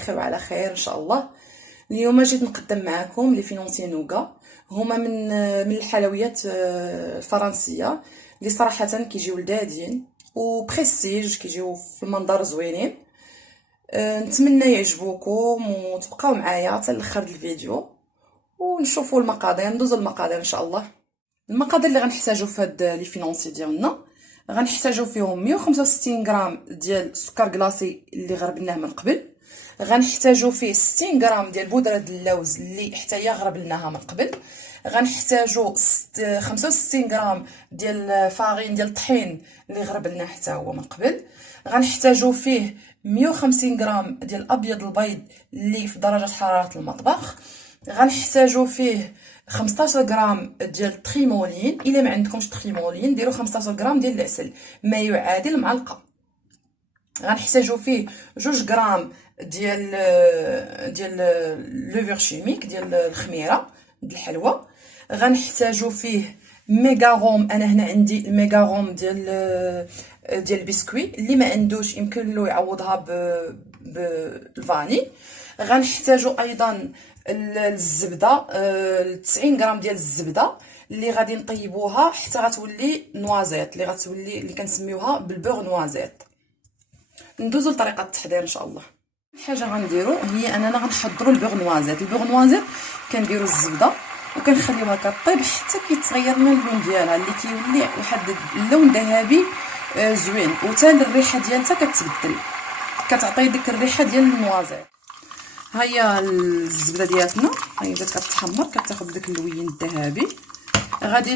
بخير وعلى خير ان شاء الله. اليوم جيت نقدم معكم لي فينونسي نوغا. هما من الحلويات الفرنسيه اللي صراحه كيجيو لذاذين وبريستيج، كيجيو في المنظر زوينين. نتمنى يعجبوكم وتبقاو معايا حتى الاخر الفيديو ونشوفوا المقادير. ندوزو المقادير ان شاء الله. المقادير اللي غنحتاجو في هاد لي فينونسي ديالنا، غنحتاجو فيهم 165 غرام ديال السكر كلاصي اللي غربلناه من قبل، غنحتاجو فيه 60 غرام ديال بودره اللوز اللي حتى هي غربلناها من قبل، غنحتاجو 65 غرام ديال فارين ديال الطحين اللي غربلناه حتى هو من قبل، غنحتاجو فيه 150 غرام ديال ابيض البيض اللي في درجه حراره المطبخ، غنحتاجو فيه 15 غرام ديال التريمولين. الا ما عندكمش تريمولين ديروا 15 غرام ديال العسل ما يعادل معلقه. غنحتاجو فيه 2 غرام ديال لوفر شيميك ديال الخميره ديال الحلوى، غنحتاجو فيه ميغاغوم. انا هنا عندي الميغاغوم ديال البسكوي، اللي ما عندوش يمكن له يعوضها بالفاني. غنحتاجو ايضا الزبده، 90 غرام ديال الزبده اللي غادي نطيبوها حتى غتولي نوازيط، اللي كنسميوها بالبوغ نوازيط. ندوزو لطريقه التحضير ان شاء الله. حاجه غنديرو هي اننا غنحضروا البوغ نوازيط. البوغ نوازيط كنديروا الزبده وكنخليوها كطيب حتى كيتغير لنا اللون ديالها، اللي كيولي واحد اللون ذهبي زوين، وتا الريحه ديالها كتبدل، كتعطي ديك الريحه ديال النوازيط. ها هي الزبده ديالتنا، هي بدات كتحمر، كتاخذ داك اللوين الذهبي. غادي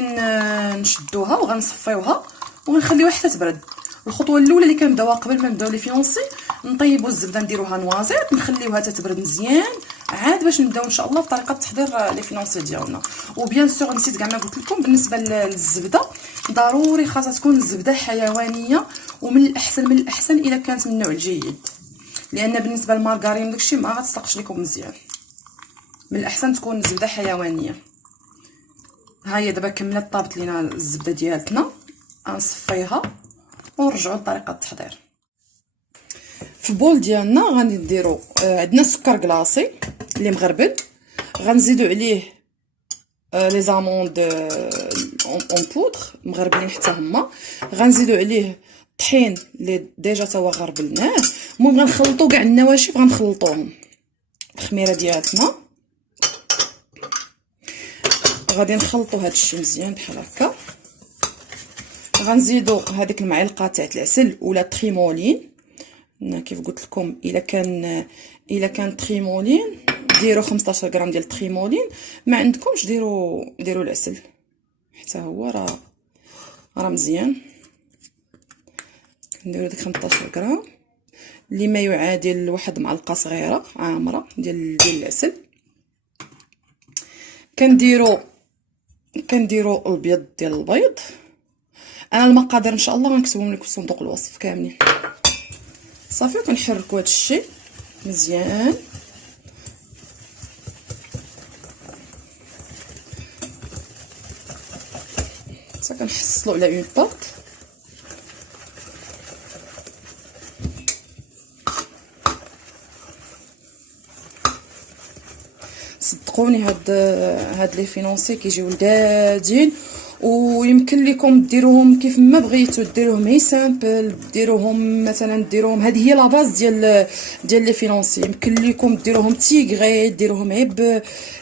نشدوها وغنصفيوها وغنخليوها حتى تبرد. الخطوه الاولى اللي كنبداوها قبل ما نبداو لي فينونسي، نطيبوا الزبده نديروها نوازيط، نخليوها حتى تبرد مزيان عاد باش نبداو ان شاء الله في طريقه تحضير لي فينونسي ديالنا. وبيان سور نسيت كاع ما قلت لكم بالنسبه للزبده، ضروري خاصها تكون الزبده حيوانيه، ومن الاحسن الا كانت من النوع الجيد، لان بالنسبه للمارغرين داكشي ما غتسلقش لكم مزيان. من الاحسن تكون الزبده حيوانيه. ها هي دابا كملت طابت لينا الزبده ديالتنا، غنصفيها ونرجعوا لطريقه التحضير. في بول ديالنا غادي نديرو عندنا سكر كلاصي اللي مغربل، غنزيدو عليه لي زاموند اون بودر مغربلين حتى هما، غنزيدو عليه طحين اللي ديجا تا هو غربلناه. المهم غنخلطو كاع النواشف، غنخلطوهم. الخميره ديالتنا غادي نخلطو هادشي مزيان بحال هكا. غنزيدو هذيك المعلقه تاع العسل ولا تريمولين. كيف قلت لكم الا كان تريمولين ديروا 15 غرام ديال التريمولين، ما عندكمش ديروا العسل حتى هو راه مزيان. كنديروا ديك 15 غرام اللي ما يعادل واحد معلقه صغيره عامره ديال العسل. كنديروا البيض ديال البيض. انا المقادير ان شاء الله غنكتبهم لكم في صندوق الوصف كاملين. صافي كنحركوا هذا الشيء مزيان. حتى كنحصلوا على اون بارت. صدقوني هاد لي فينونسي كيجيو لذاذين، ويمكن لكم ديروهم كيف ما بغيتو، ديروهم هي سامبل، ديروهم مثلا ديروهم هذه هي لا باز ديال لي فينونسي. يمكن لكم ديروهم تيغري، ديروهم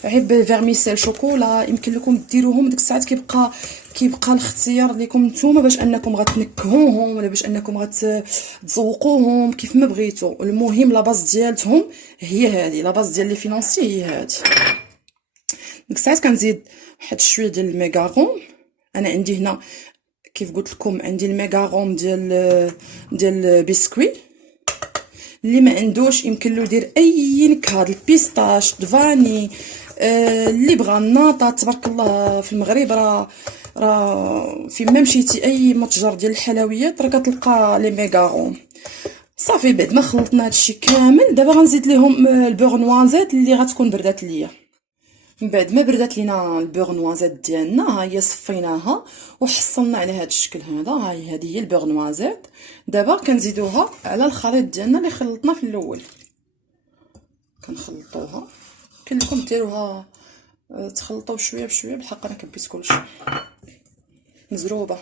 عيب فيرميسيل شوكولا، يمكن لكم ديروهم ديك الساعات كيبقى الاختيار لكم نتوما باش انكم غتنكهوهم ولا باش انكم غتزوقوهم كيف ما بغيتو. المهم لا باز ديالتهم هي هذه، لا باز ديال لي فينونسي هي هذه. ديك الساعات كنزيد واحد شويه ديال الميغاغوم. انا عندي هنا كيف قلت لكم عندي الميغاغوم ديال البسكوي. اللي ما عندوش يمكن له يدير اي نكهه، البيستاش، الفاني، اللي بغى الناطه. تبارك الله في المغرب راه فين ما مشيتي اي متجر ديال الحلويات راه كتلقى لي ميغاغوم. صافي بعد ما خلطنا هادشي كامل، دابا غنزيد ليهم البوغ نوازيط اللي غتكون بردات ليا. من بعد ما بردات لينا البوغ نوازيط ديالنا، ها هي صفيناها وحصلنا على هذا الشكل هذا. هذه هي البوغ نوازيط. دابا كنزيدوها على الخليط ديالنا اللي خلطنا في الاول. كنخلطوها. كاين لكم ديروها تخلطوا شويه بشويه، بالحق انا كبيت كلشي مزروبه.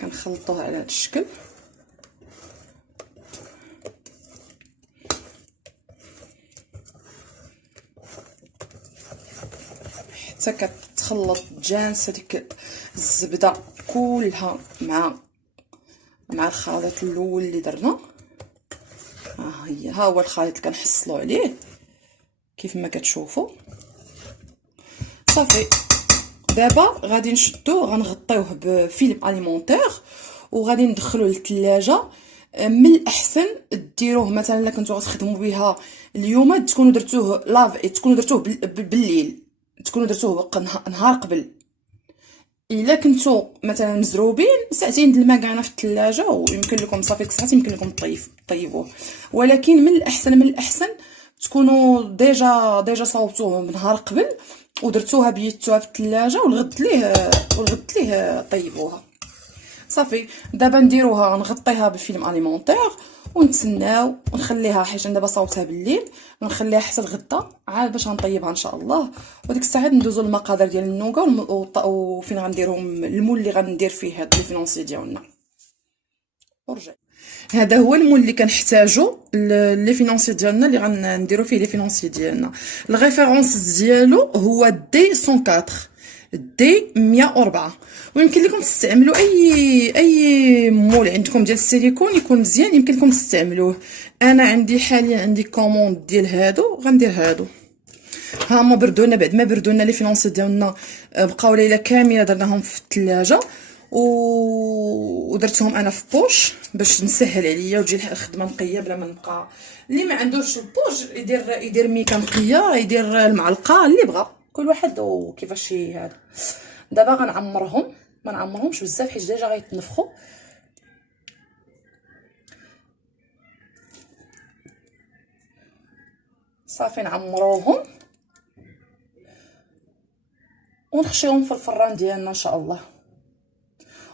كنخلطوها على هذا الشكل. حتى كتخلط جانس هذيك الزبده كلها مع الخليط الاول اللي درنا. ها هو الخليط اللي كنحصلوا عليه كيف ما كتشوفوا. صافي دابا غادي نشدوه، غنغطيوه بفيلم اليمونتير وغادي ندخلوه للثلاجه. من الاحسن ديروه مثلا الا كنتو غتخدموا بها اليوم تكونوا درتوه بالليل، تكونوا درتوه نهار قبل. الا كنتو مثلا مزروبين ساعتين د الماء كاعنا في الثلاجه ويمكن لكم صافي ديك الساعات يمكن لكم طيبوه. ولكن من الاحسن تكونوا ديجا صوبتوه نهار قبل ودرتوها بيتوها في الثلاجه والغد ليه طيبوها. صافي دابا نديروها، نغطيها بفيلم اليمونتير ونتسناو ونخليها، حيت انا دابا صوبتها بالليل ونخليها حتى الغدا عاد باش غنطيبها ان شاء الله. وديك الساعه ندوزو للمقادير ديال النوكا وفين غنديرهم المول اللي غندير فيه هاد الفينونسي ديالنا. ورجع هذا هو المول اللي كنحتاجو لي فينونسي ديالنا اللي غنديرو فيه لي فينونسي ديالنا. الريفيرونس ديالو هو دي 104 دي 104. ويمكن لكم تستعملوا اي مول عندكم ديال السيليكون يكون مزيان، يمكن لكم تستعملوه. انا عندي حاليا عندي كوموند ديال هادو، غندير هادو. ها هما بردونا، بعد ما بردونا لي فينونسي ديالنا بقاو ليله كامله درناهم في الثلاجه ودرتهم انا في بوش باش نسهل عليا وتجي الخدمه نقيه بلا ما نبقى. اللي ما عندوش البوش يدير ميكا نقيه، يدير المعلقه اللي بغى، كل واحد وكيفاش هذا. دابا غنعمرهم، ما نعمرهمش بزاف حيت ديجا غيتنفخوا. صافي نعمروهم ونخشيهم في الفران ديالنا ان شاء الله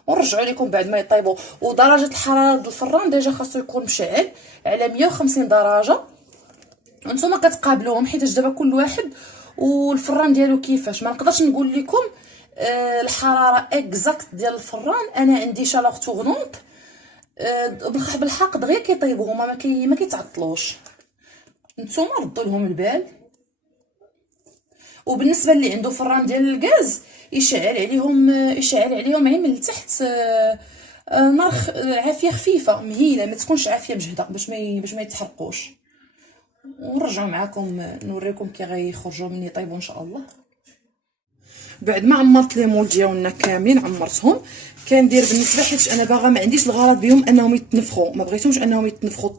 ونرجعوا لكم بعد ما يطيبوا. ودرجه الحراره ديال الفران ديجا خاصو يكون مشعل على 150 درجه. نتوما كتقابلوهم حيت دابا كل واحد والفران ديالو كيفاش، ما نقدرش نقول لكم الحراره اكزاكت ديال الفران. انا عندي شالور تورنونط بالحق دغيا كيطيبوا هما، ما كيتعطلوش. نتوما ردوا لهم البال. وبالنسبه اللي عنده فران ديال الغاز يشعل عليهم عين من التحت نار عافيه خفيفه مهيله، ما تكونش عافيه مجهده باش ما يتحرقوش. ونرجعوا معكم نوريكم كي غيخرجوا مني يطيبوا ان شاء الله. بعد ما عمرت لي مول ديالنا كاملين عمرتهم، كندير بالنسبه حيت انا باغا ما عنديش الغرض بهم انهم يتنفخوا، ما بغيتهمش انهم يتنفخوا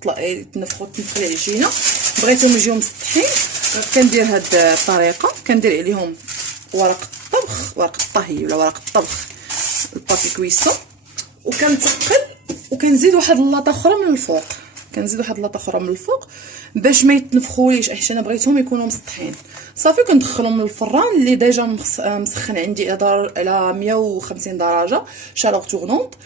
تنفخ العجينه، بغيتهم يجيو مسطحين. كندير هاد الطريقه، كندير عليهم ورق الطهي ولا ورق الطبخ البابي كويسو، وكنتقل وكنزيد واحد اللاطه اخرى من الفوق، باش ما يتنفخوليش حيت انا بغيتهم يكونوا مسطحين. صافي كندخلهم للفران اللي ديجا مسخن عندي على 150 درجه شالور تورنونط.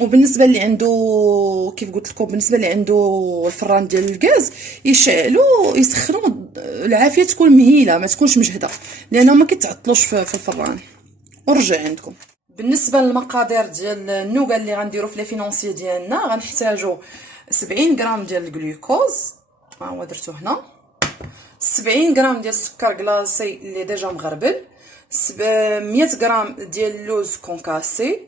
وبالنسبه اللي عنده كيف قلت لكم، بالنسبه اللي عنده الفران ديال الغاز يشعلوا يسخنوا العافيه تكون مهيله ما تكونش مجهده، لانه ما كيتعطلوش في الفران. ورجع عندكم بالنسبه للمقادير ديال النوغا اللي غنديروا في لي فينونسي ديالنا. غنحتاجوا 70 غرام ديال الجلوكوز، ها هو درتو هنا. 70 غرام ديال السكر كلاصي اللي ديجا مغربل. 100 غرام ديال اللوز كونكاسي.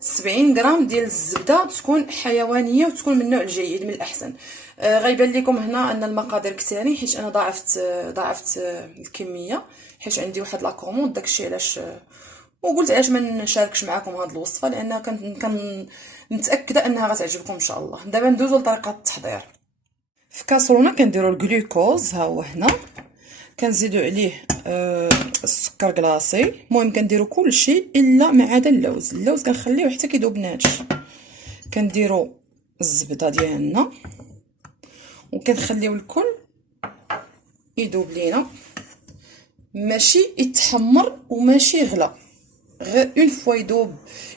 70 غرام ديال الزبده تكون حيوانيه وتكون من النوع الجيد من الاحسن. غيبان لكم هنا ان المقادير كثيرين حيت انا ضاعفت الكميه حيت عندي واحد لا كوموند، داكشي علاش وقلت علاش ما نشاركش معكم هذه الوصفه، لان كنت متاكده انها غتعجبكم ان شاء الله. دابا ندوزو لطريقه التحضير. في كاسرونه كنديروا الجلوكوز، ها هو هنا، كنزيدوا عليه السكر كلاصي. المهم كنديروا كلشي الا ما عدا اللوز كنخليوه حتى كيذوب ناتج. كنديروا الزبده ديالنا وكنخليو الكل يذوب لينا، ماشي يتحمر وماشي يغلى، غير اون فوا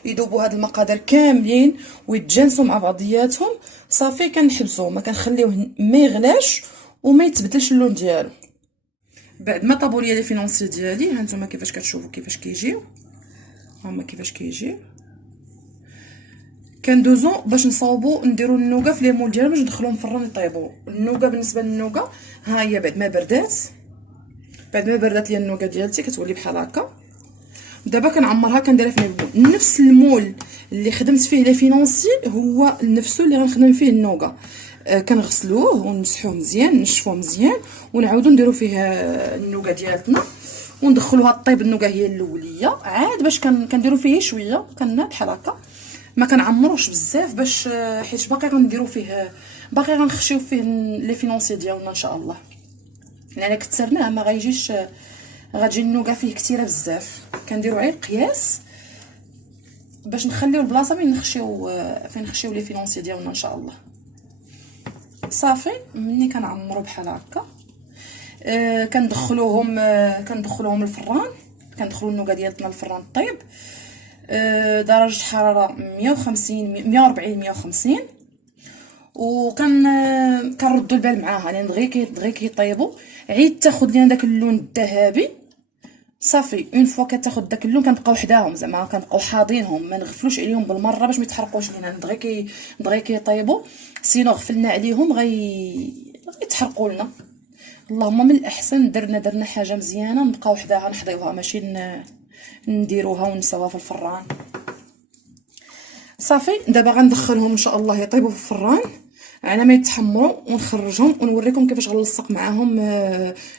يذوبوا هاد المقادير كاملين ويتجانسوا مع بعضياتهم، صافي كنحبسوه، ما كنخليوه ما يغلاش وما يتبدلش اللون ديالو. بعد ما طابوا ليا لي فينونسي ديالي، ها نتوما كيفاش كتشوفوا كيفاش كيجيو، هما كيفاش كيجيو. كندوزو باش نصاوبو نديرو النوغا في لي مول ديالهم باش ندخلوهم في الفران يطيبوا. النوغا بالنسبه للنوغا ها هي بعد ما بردات، بعد ما بردات لي النوغا ديالتي كتولي بحال هكا. دابا كنعمرها كنديرها في المول، نفس المول اللي خدمت فيه لي فينونسي هو نفسه اللي غنخدم فيه النوغا. كنغسلوه ونمسحوه مزيان، نشفوه مزيان، ونعاودو نديرو فيه النوغا ديالتنا وندخلوها طيب. النوغا هي الاوليه عاد باش كنديرو فيه شويه بحال هكا، ما كنعمروش بزاف باش حيت باقي غنديرو فيه، باقي غنخشيو فيه لي فينونسي ديالنا ان شاء الله. الا كثرناه ما غيجيش، غتجي النوغا فيه كثيره بزاف. كنديرو غير قياس باش نخليو البلاصه فين نخشيو لي فينونسي ديالنا ان شاء الله. صافي ملي كنعمرو بحال هكا كندخلوهم للفران، كندخلو النوغا ديالتنا للفران طيب درجه حراره 150 140 150، كنردوا البال معاها لان دغيا كيطيبوا. عيد تاخذ لينا داك اللون الذهبي. صافي اون فوا كتاخذ داك اللون كنبقاو حداهم، زعما كنبقاو حاضينهم، ما نغفلوش عليهم بالمره باش ما يتحرقوش لينا دغيا كيطيبوا، سينو غفلنا عليهم غيتحرقوا لنا. اللهم من الاحسن درنا حاجه مزيانه نبقاو حداها نحضيوها، ماشي نديروها ونسوها في الفران. صافي دابا غندخلهم ان شاء الله يطيبوا في الفران على ما يتحمروا، ونخرجهم ونوريكم كيفاش غنلصق معاهم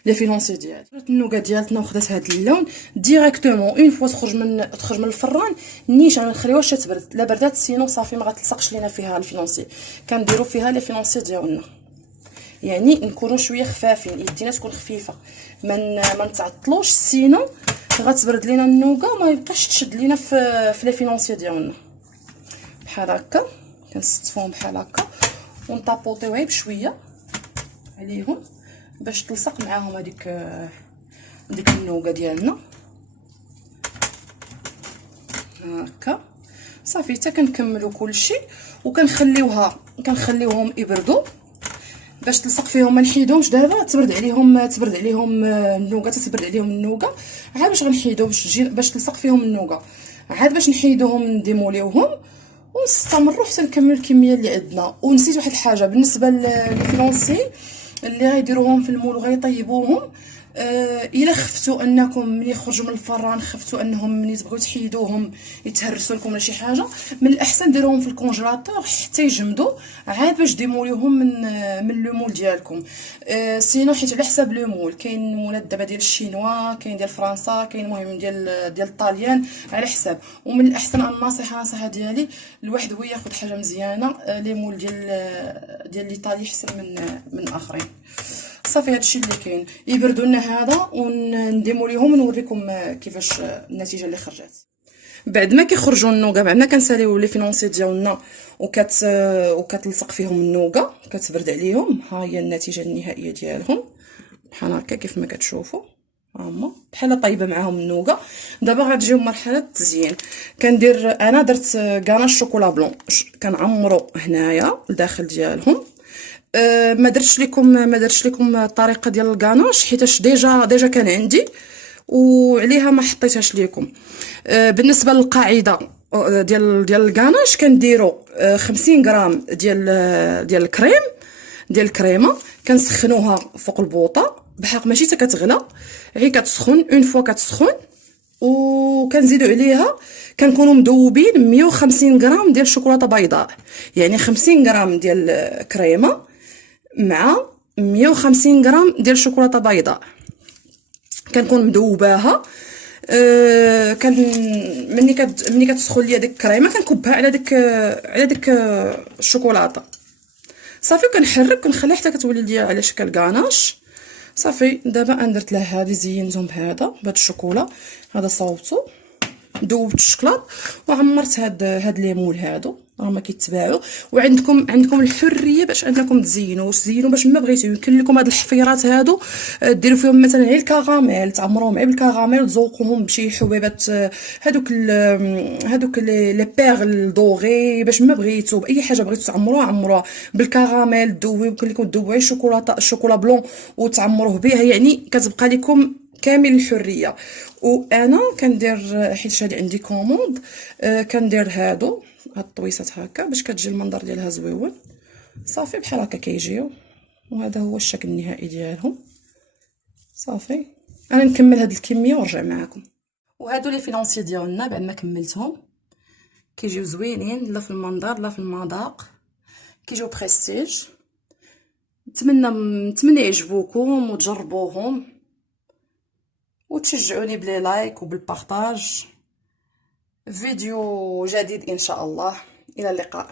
لي فينونسي ديالي. النوغا ديالتنا وخدات هذا اللون ديريكتومون اون فوا تخرج من الفران، نيشان ما نخليوهاش تبرد، لا بردات سينو صافي ما غتلصقش لينا فيها الفينونسي. كنديروا فيها لي فينونسي ديالنا، يعني نكونوا شويه خفافين، يدينا تكون خفيفه، ما نتعطلوش، سينو غتبرد لينا النوغا ما يبقاش تشد لينا في لي فينونسي ديالنا. بحال هكا كنستفوهم بحال هكا ونطابوطيو غير بشويه عليهم باش تلصق معاهم هذيك النوغا ديالنا هكا. صافي حتى كنكملوا كلشي وكنخليوهم يبردوا باش تلصق فيهم. ما نحيدهمش دابا، تبرد عليهم النوغا، تتبرد عليهم النوغا عاد باش غنحيدو باش تلصق فيهم النوغا، عاد باش نحيدوهم نديموليوهم ونستمروا حتى نكملوا الكميه اللي عندنا. ونسيت واحد الحاجه بالنسبه للفينونسي اللي غيديروهم في المول وغيطيبوهم، الا خفتوا انكم ملي يخرجوا من الفران خفتوا انهم ملي تبغيو تحيدوهم يتهرسوا لكم ولا شي حاجه، من الاحسن ديروهم في الكونجيلاتور حتى يجمدوا عاد باش ديموليوهم من لو مول ديالكم. سينو حيت على حساب لو مول كاين مولات دابا ديال الشينوا، كاين ديال فرنسا، كاين المهم ديال الطاليان، على حساب. ومن الاحسن النصيحه ديالي الواحد هو ياخذ حاجه مزيانه، لي مول ديال الايطالي احسن من اخرين. صافي هادشي اللي كاين. يبردوا لنا هذا ونديموليهم ونوريكم كيفاش النتيجه اللي خرجت. بعد ما كيخرجوا النوغا، بعدنا كنساليو لي فينونسي ديالنا وكتلصق فيهم النوغا، كتبرد عليهم. ها هي النتيجه النهائيه ديالهم بحال هكا كيف ما كتشوفوا، هما بحال طايبه معاهم النوغا. دابا غتجيو مرحله التزيين. انا درت غاناش شوكولا بلون، كنعمرو هنايا الداخل ديالهم. ما درتش لكم الطريقه ديال الغاناش حيتاش ديجا كان عندي وعليها ما حطيتهاش لكم. بالنسبه للقاعده ديال الغاناش كنديروا 50 غرام ديال الكريمه، كنسخنوها فوق البوطه بحق ماشي حتى كتغلى، غير كتسخن. اون فوا كتسخن وكنزيدوا عليها كنكونوا مذوبين 150 غرام ديال الشوكولاته بيضاء، يعني 50 غرام ديال كريمه مع 150 غرام ديال الشوكولاته بيضاء كنكون مذوباها. ملي كتسخن ليا ديك الكريمه كنكبها على ديك الشوكولاته. صافي كنحرك كنخليها حتى كتولي ليا على شكل غاناش. صافي دابا انا درت لها هذه، زينتهم بهذا الشوكولا، هذا صوبته، ذوبت الشكلاط وعمرت هاد لي مول هادو راهما كيتباعوا. وعندكم الحريه باش انكم تزينوا باش ما بغيتو. يمكن لكم هاد الحفيرات هادو ديروا فيهم مثلا غير الكراميل، تعمروهم غير بالكراميل وتزوقوهم بشي حبيبات هادوك لي بيرل دوغي باش ما بغيتو. باي حاجه بغيتو تعمروها عمروها بالكراميل. دويو يمكن لكم تدويو الشوكولا بلون وتعمروه بها، يعني كتبقى لكم كامل الحريه. وانا كندير حيت هادي عندي كوموند، كندير هاد الطويسات هكا باش كتجي المنظر ديالها زويون. صافي بحال هكا كيجيو، وهذا هو الشكل النهائي ديالهم. صافي انا نكمل هاد الكميه ونرجع معكم. وهادو لي فينونسي ديالنا بعد ما كملتهم كيجيو زوينين، لا في المنظر لا في المذاق، كيجيو بريستيج. نتمنى يعجبوكم وتجربوهم وتشجعوني بلي لايك وبالبارطاج. فيديو جديد ان شاء الله. الى اللقاء.